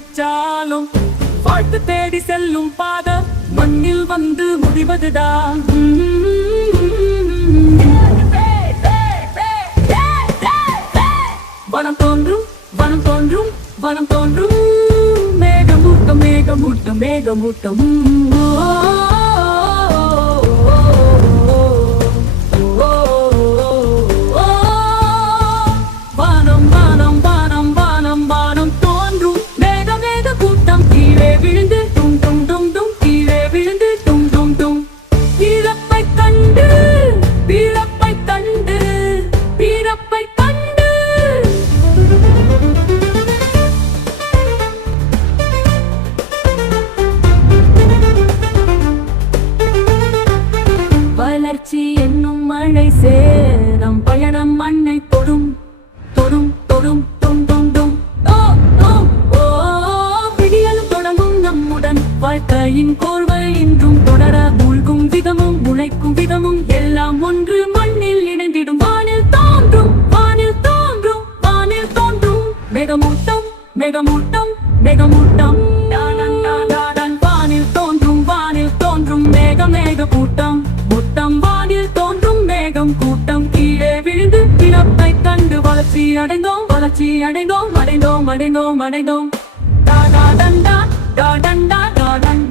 சந்திச்சாலும் வாழ்த்து தேடி செல்லும் பாத மண்ணில் வந்து முடிவதுதான். வனம் தோன்றும் வனம் தோன்றும் வனம் தோன்றும் மேகமூட்டம் மேகமூட்டம் மேகமூட்டம். வளர்ச்சி என்னும் மழை சேரம் பயணம் மண்ணை தொடும் தொடும் தொடும் தொம் தொம் தொம். விடியலும் தொடங்கும் நம்முடன் வாழ்க்கையின் கோர்வை இன்றும் தொடர மூழ்கும் விதமும் முளைக்கும் விதமும் எல்லாம் ஒன்று மண்ணில் இணைந்திடும். வானில் தோன்றும் வானில் தோன்றும் வானில் தோன்றும் மேகமூட்டம் மேகமூட்டம் மேகமூட்டம். வானில் தோன்றும் வானில் தோன்றும் மேக மேக கூட்டம் கூட்டம். வானில் தோன்றும் மேகம் கூட்டம் கீழே விழுந்து பிறப்பை கண்டு வளர்ச்சி அடைந்தோம் வளர்ச்சி அடைந்தோம் அடைந்தோம் அடைந்தோம் அடைந்தோம். டா டா டண்டா டா டண்டா டா டன்.